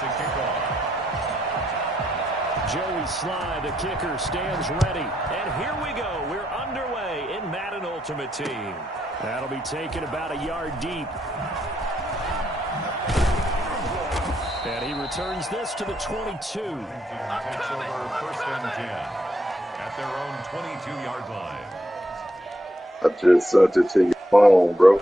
to kick off. Joey Sly, the kicker, stands ready. And here we go. We're underway in Madden Ultimate Team. That'll be taken about a yard deep. And he returns this to the 22. Takes over first and 10 at their own 22-yard line. I just sent it to your phone, bro.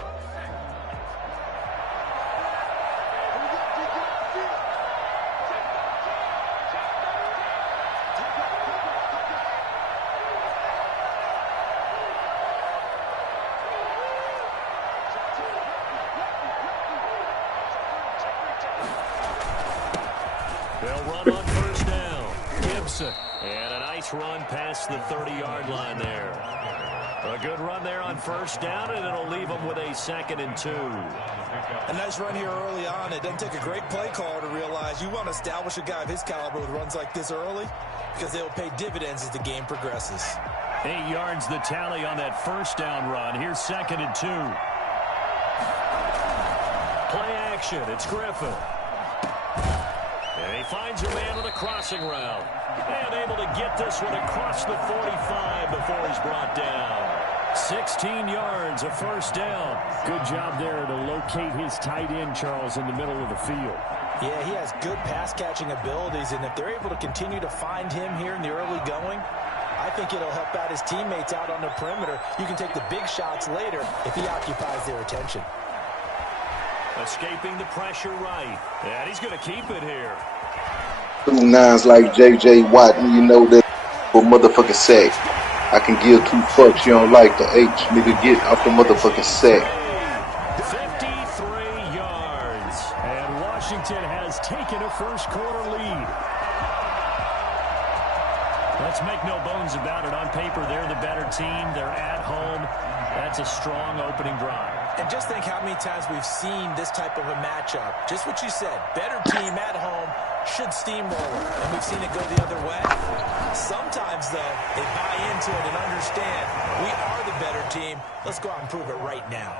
They'll run on first down. Gibson. And a nice run past the 30-yard line there. A good run there on first down, and it'll leave them with a 2nd and 2. A nice run here early on. It doesn't take a great play caller to realize you want to establish a guy of his caliber with runs like this early because they will pay dividends as the game progresses. 8 yards the tally on that first down run. Here's 2nd and 2. Play action. It's Griffin. And he finds a man on a crossing route. And able to get this one across the 45 before he's brought down. 16 yards, a first down. Good job there to locate his tight end, Charles, in the middle of the field. Yeah, he has good pass-catching abilities, and if they're able to continue to find him here in the early going, I think it'll help out his teammates out on the perimeter. You can take the big shots later if he occupies their attention. Escaping the pressure right. And he's going to keep it here. 2 9s like J.J. Watt, and you know that for motherfucking sack. I can give 2 fucks. You don't like the H. Nigga, get off the motherfucking sack. 53 yards. And Washington has taken a first-quarter lead. Let's make no bones about it. On paper, they're the better team. They're at home. That's a strong opening drive. And just think how many times we've seen this type of a matchup. Just what you said. Better team at home should steamroll it. And we've seen it go the other way. Sometimes, though, they buy into it and understand we are the better team. Let's go out and prove it right now.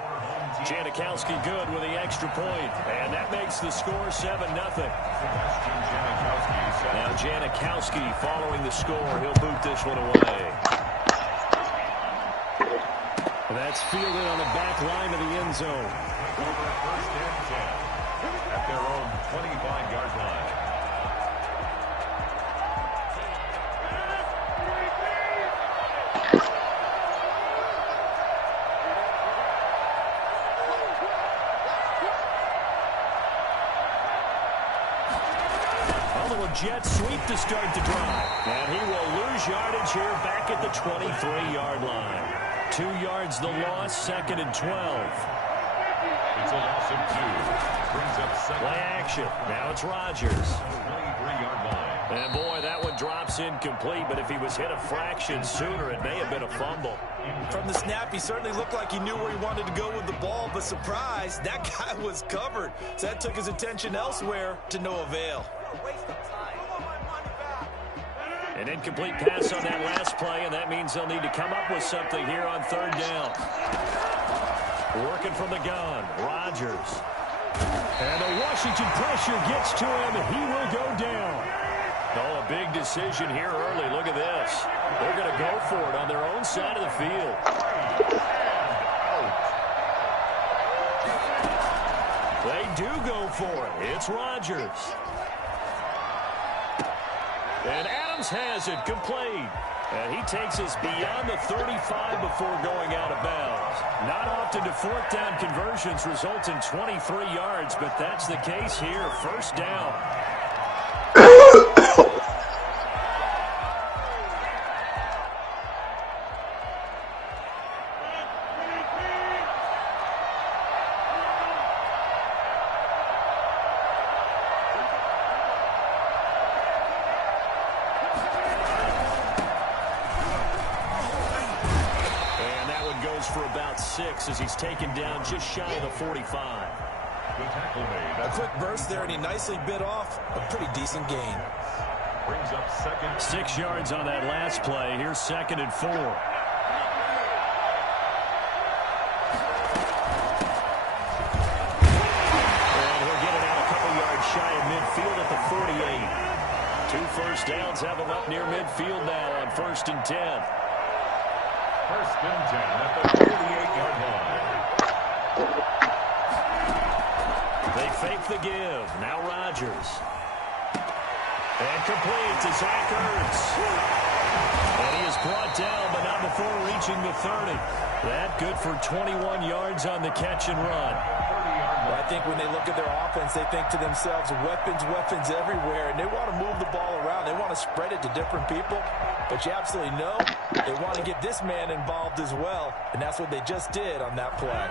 Janikowski good with the extra point. And that makes the score 7-0. Now Janikowski following the score. He'll boot this one away. That's fielded on the back line of the end zone. Over first and 10 at their own 25-yard line. A little jet sweep to start the drive. And he will lose yardage here back at the 23-yard line. 2 yards the loss, 2nd and 12. It's a loss of 2. Brings up second. Play action. Now it's Rodgers. 23-yard line. And boy, that one drops incomplete, but if he was hit a fraction sooner, it may have been a fumble. From the snap, he certainly looked like he knew where he wanted to go with the ball, but surprise, that guy was covered. So that took his attention elsewhere to no avail. An incomplete pass on that last play, and that means they'll need to come up with something here on 3rd down. Working from the gun, Rodgers. And the Washington pressure gets to him, and he will go down. Oh, a big decision here early. Look at this. They're going to go for it on their own side of the field. They do go for it. It's Rodgers. And Adams has it complete. And he takes us beyond the 35 before going out of bounds. Not often do 4th down conversions result in 23 yards, but that's the case here. First down. For about 6 as he's taken down just shy of the 45. A quick burst there, and he nicely bit off a pretty decent gain. Brings up second. 6 yards on that last play. Here's 2nd and 4. And he'll get it out a couple yards shy of midfield at the 2 first downs have them up near midfield now on 1st and 10. 1st and 10 at the 38-yard line. They fake the give. Now Rodgers. And complete to Zach Ertz. And he is brought down, but not before reaching the 30. That good for 21 yards on the catch and run. I think when they look at their offense, they think to themselves, weapons, weapons everywhere, and they want to move the ball around. They want to spread it to different people, but you absolutely know they want to get this man involved as well, and that's what they just did on that play.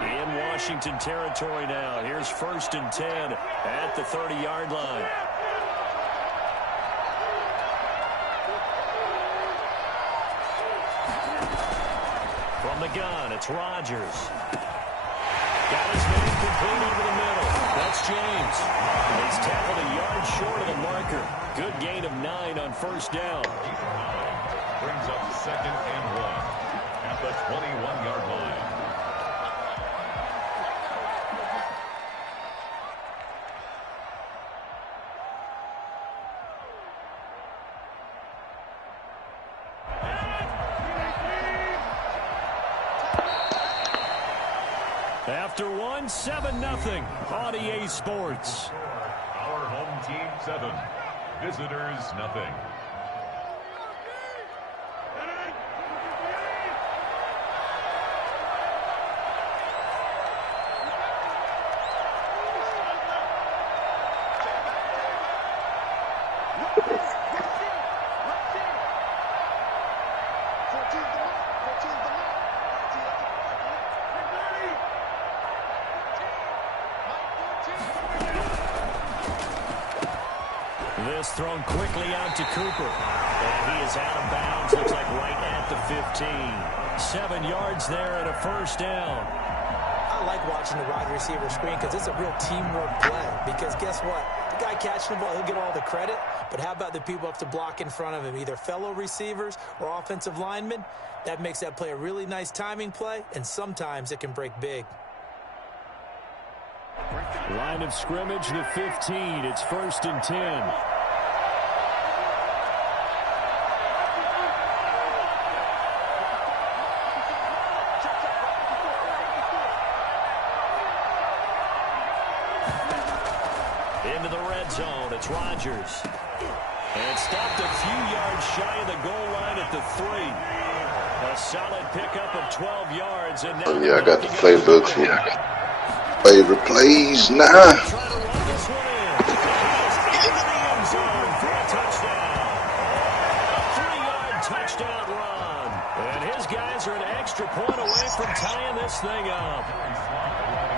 In Washington territory now. Here's 1st and 10 at the 30-yard line. From the gun, it's Rodgers. Got his man complete over the middle. That's James. He's tackled a yard short of the marker. Good gain of 9 on 1st down. Brings up 2nd and 1 at the 21-yard line. After 1, 7-0 on EA Sports. Our home team 7, visitors nothing. This thrown quickly out to Cooper. And he is out of bounds. Looks like right at the 15. 7 yards there and a 1st down. I like watching the wide receiver screen because it's a real teamwork play. Because guess what? The guy catching the ball, he'll get all the credit. But how about the people up to block in front of him, either fellow receivers or offensive linemen? That makes that play a really nice timing play, and sometimes it can break big. Line of scrimmage, the 15. It's 1st and 10. Into the red zone, it's Rodgers. And stopped a few yards shy of the goal line at the 3. A solid pickup of 12 yards. And now yeah, I got the playbook for favorite plays now. Trying to run this one in. Into the end zone for a touchdown. A 3-yard touchdown run. And his guys are an extra point away from tying this thing up.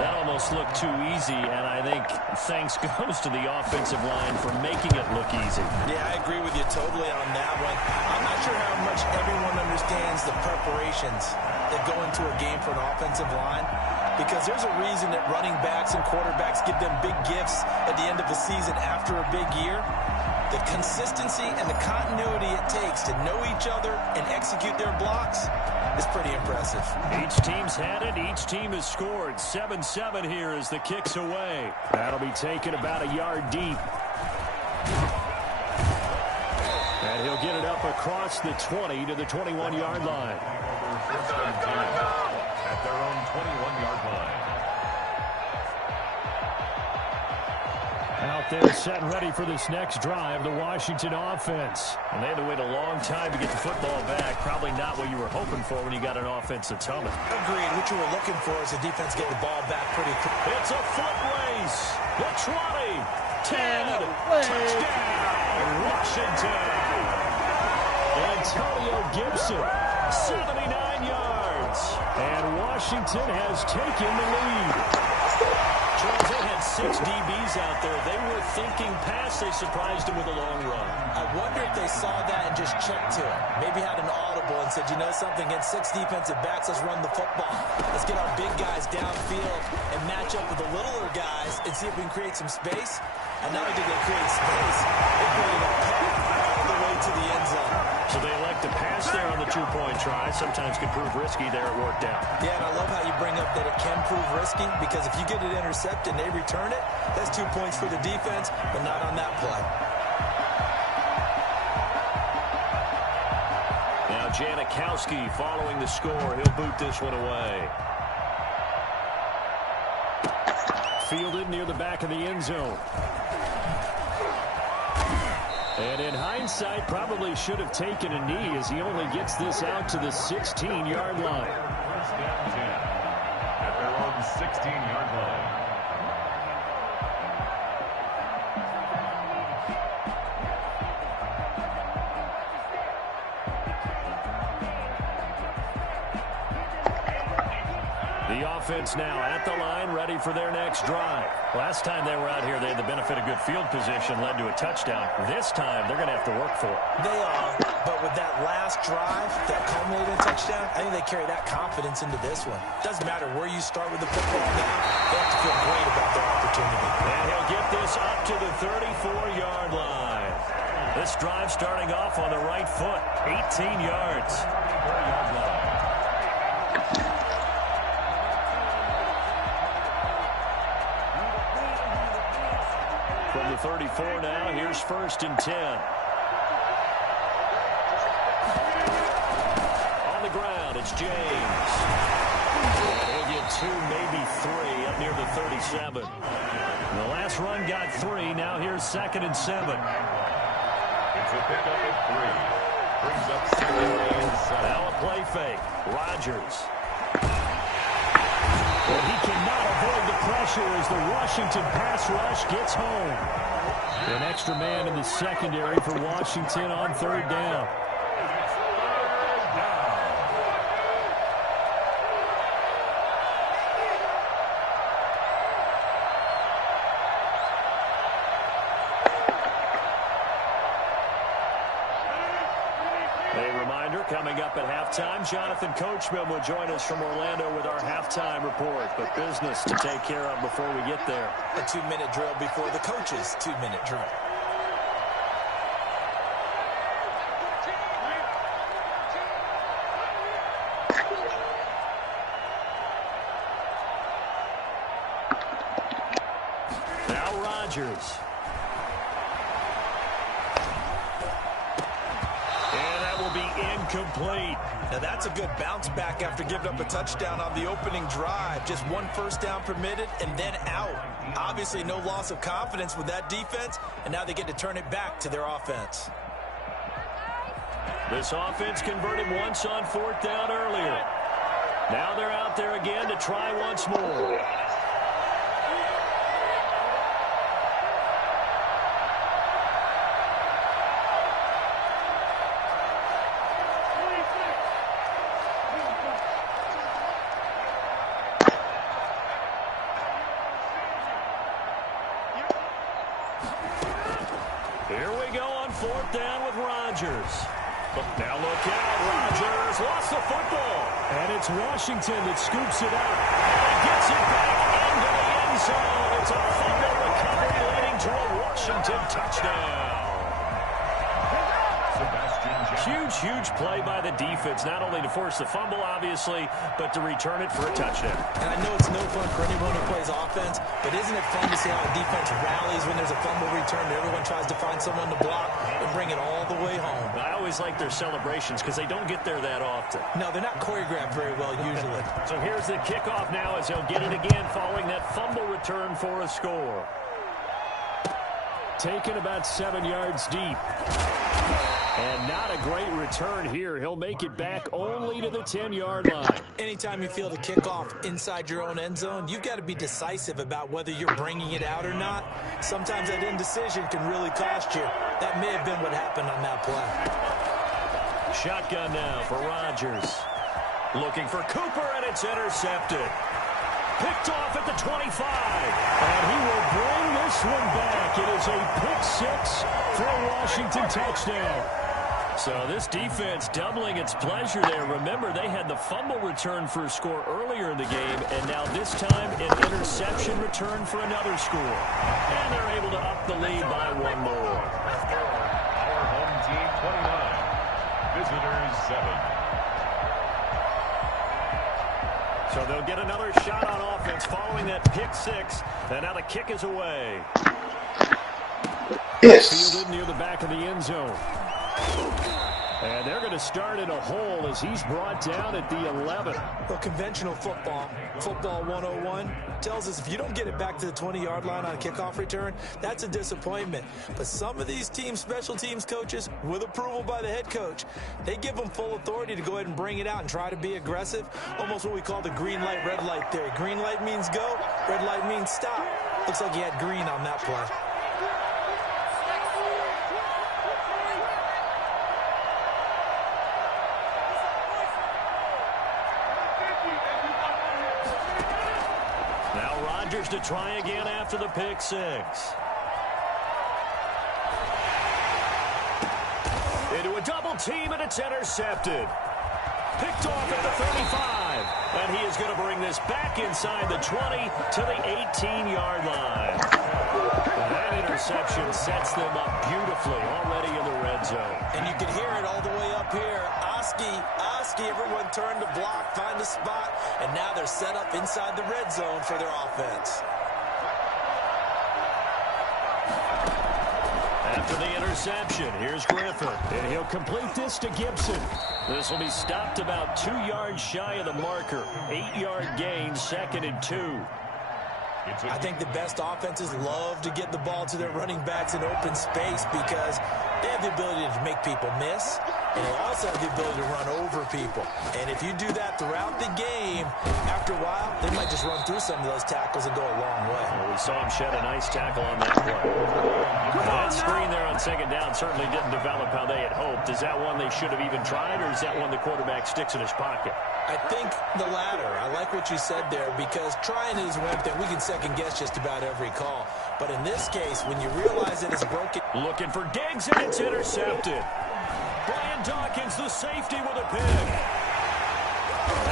That almost looked too easy, and I think thanks goes to the offensive line for making it look easy. Yeah, I agree with you totally on that one. I'm not sure how much everyone understands the preparations that go into a game for an offensive line, because there's a reason that running backs and quarterbacks give them big gifts at the end of the season after a big year. The consistency and the continuity it takes to know each other and execute their blocks is pretty impressive. Each team's had it. Each team has scored. 7-7 here as the kick's away. That'll be taken about a yard deep. And he'll get it up across the 20 to the 21-yard line. First and 10 at their own 21-yard line. Out there set and ready for this next drive, the Washington offense. And they had to wait a long time to get the football back. Probably not what you were hoping for when you got an offense that's humming. Agreed. What you were looking for is the defense get the ball back pretty quick. It's a foot race. The 20, 10, touchdown, Washington. Antonio Gibson, 79 yards. And Washington has taken the lead. Charles, they had 6 DBs out there. They were thinking pass. They surprised him with a long run. I wonder if they saw that and just checked to it. Maybe had an audible and said, you know something, against 6 defensive backs, let's run the football. Let's get our big guys downfield and match up with the littler guys and see if we can create some space. And not only did they create space, they created a path all the way to the end zone. So they elect to pass there on the 2-point try. Sometimes could prove risky. There it worked out. Yeah, and I love how you bring up that it can prove risky, because if you get it intercepted and they return it, that's 2 points for the defense, but not on that play. Janikowski following the score. He'll boot this one away. Fielded near the back of the end zone. And in hindsight, probably should have taken a knee as he only gets this out to the 16-yard line. First down 10 at their own 16-yard line. The offense now at the line, ready for their next drive. Last time they were out here, they had the benefit of good field position, led to a touchdown. This time, they're going to have to work for it. They are, but with that last drive, that culminating touchdown, I think they carry that confidence into this one. Doesn't matter where you start with the football now, they have to feel great about their opportunity. And he'll get this up to the 34-yard line. This drive starting off on the right foot, 18 yards. 34-yard line. From the 34 now, here's 1st and 10. On the ground, it's James. He'll get 2, maybe 3 up near the 37. The last run got 3. Now here's 2nd and 7. It's a pickup at 3. Brings up 2nd and 7. Now a play fake. Rodgers. Well, he cannot avoid the pressure as the Washington pass rush gets home. An extra man in the secondary for Washington on 3rd down. Coming up at halftime, Jonathan Coachman will join us from Orlando with our halftime report. But business to take care of before we get there. A 2-minute drill before the coach's 2-minute drill. Now Rodgers. Incomplete. Now that's a good bounce back after giving up a touchdown on the opening drive. Just 1 first down permitted and then out. Obviously no loss of confidence with that defense, and now they get to turn it back to their offense. This offense converted once on 4th down earlier. Now they're out there again to try once more. Here we go on 4th down with Rodgers. Now look out. Rodgers lost the football. And it's Washington that scoops it up. And gets it back into the end zone. It's a fumble recovery leading to a Washington touchdown. Huge play by the defense, not only to force the fumble, obviously, but to return it for a touchdown. And I know it's no fun for anyone who plays offense, but isn't it fun to see how a defense rallies when there's a fumble return and everyone tries to find someone to block and bring it all the way home? I always like their celebrations because they don't get there that often. No, they're not choreographed very well usually. So here's the kickoff now as they'll get it again following that fumble return for a score. Taken about 7 yards deep. And not a great return here. He'll make it back only to the 10-yard line. Anytime you feel the kickoff inside your own end zone, you've got to be decisive about whether you're bringing it out or not. Sometimes that indecision can really cost you. That may have been what happened on that play. Shotgun now for Rodgers. Looking for Cooper, and it's intercepted. Picked off at the 25. And he will bring this one back. It is a pick 6 for a Washington touchdown. So this defense doubling its pleasure there. Remember, they had the fumble return for a score earlier in the game, and now this time an interception return for another score. And they're able to up the lead by 1 more. Our home team 29, visitors 7. So they'll get another shot on offense following that pick 6, and now the kick is away. Yes. Fielded near the back of the end zone. And they're going to start in a hole as he's brought down at the 11. Well, conventional football 101, tells us if you don't get it back to the 20-yard line on a kickoff return, that's a disappointment. But some of these teams, special teams coaches, with approval by the head coach, they give them full authority to go ahead and bring it out and try to be aggressive. Almost what we call the green light, red light theory. Green light means go, red light means stop. Looks like he had green on that play. To try again after the pick six. Into a double team, and it's intercepted. Picked off at the 35. And he is going to bring this back inside the 20 to the 18-yard line. That interception sets them up beautifully already in the red zone. And you can hear it all the way up here. Oski, everyone turned to block, find a spot, and now they're set up inside the red zone for their offense. After the interception, here's Griffin, and he'll complete this to Gibson. This will be stopped about 2 yards shy of the marker. 8-yard gain, 2nd and 2. I think the best offenses love to get the ball to their running backs in open space because they have the ability to make people miss, and they also have the ability to run over people. And if you do that throughout the game, after a while, they might just run through some of those tackles and go a long way. Well, we saw him shed a nice tackle on that play. That screen there on 2nd down certainly didn't develop how they had hoped. Is that one they should have even tried, or is that one the quarterback sticks in his pocket? I think the latter. I like what you said there because trying is one thing. We can second-guess just about every call. But in this case, when you realize that it's broken. Looking for Diggs, and it's intercepted. Brian Dawkins, the safety, with a pick.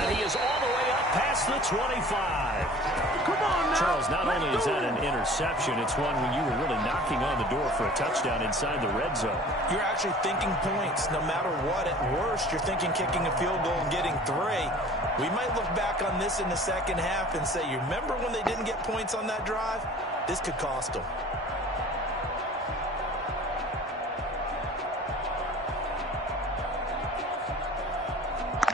And he is all the way up past the 25. Come on now. Charles, not only is that an interception, it's one when you were really knocking on the door for a touchdown inside the red zone. You're actually thinking points. No matter what, at worst, you're thinking kicking a field goal and getting 3. We might look back on this in the second half and say, you remember when they didn't get points on that drive? This could cost them.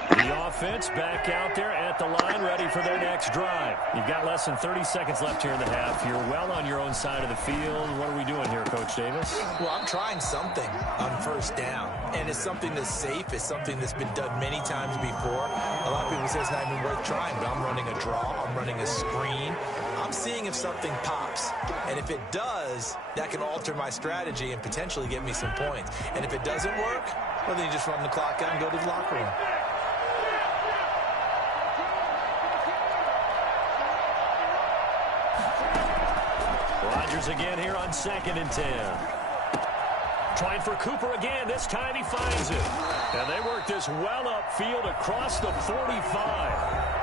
The offense back out there at the line, ready for their next drive. You've got less than 30 seconds left here in the half. You're well on your own side of the field. What are we doing here, Coach Davis? Well, I'm trying something on 1st down. And it's something that's safe. It's something that's been done many times before. A lot of people say it's not even worth trying, but I'm running a draw. I'm running a screen. I'm seeing if something pops. And if it does, that can alter my strategy and potentially get me some points. And if it doesn't work, well, then you just run the clock out and go to the locker room. Rodgers again here on 2nd and 10. Trying for Cooper again. This time he finds it. And they work this well upfield across the 45.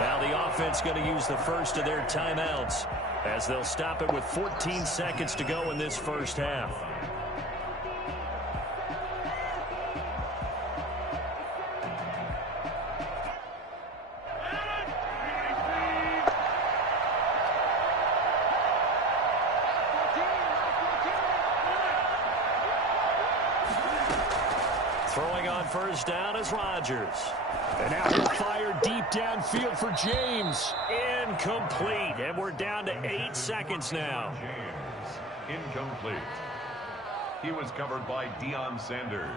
Now the offense going to use the first of their timeouts as they'll stop it with 14 seconds to go in this first half. Throwing on 1st down is Rodgers. And now he'll fire deep downfield for James. Incomplete. And we're down to 8 seconds now. James, incomplete. He was covered by Deion Sanders.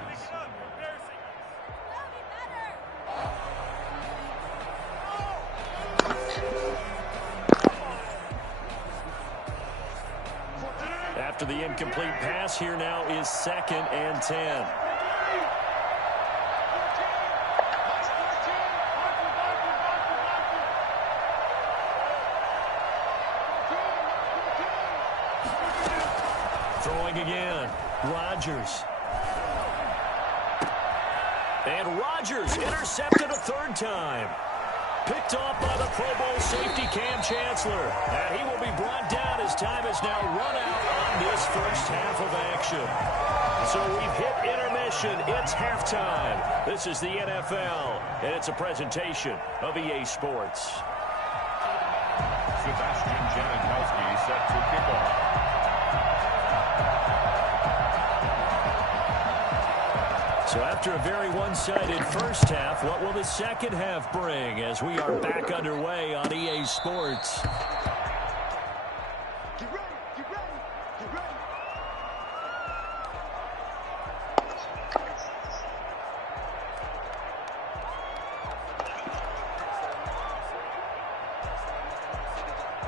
After the incomplete pass, here now is 2nd and 10. Throwing again, Rodgers. And Rodgers intercepted a 3rd time. Picked off by the Pro Bowl safety Cam Chancellor. And he will be brought down as time is now run out on this first half of action. So we've hit intermission. It's halftime. This is the NFL, and it's a presentation of EA Sports. Sebastian Janikowski set to kick off. So after a very one-sided first half, what will the second half bring as we are back underway on EA Sports?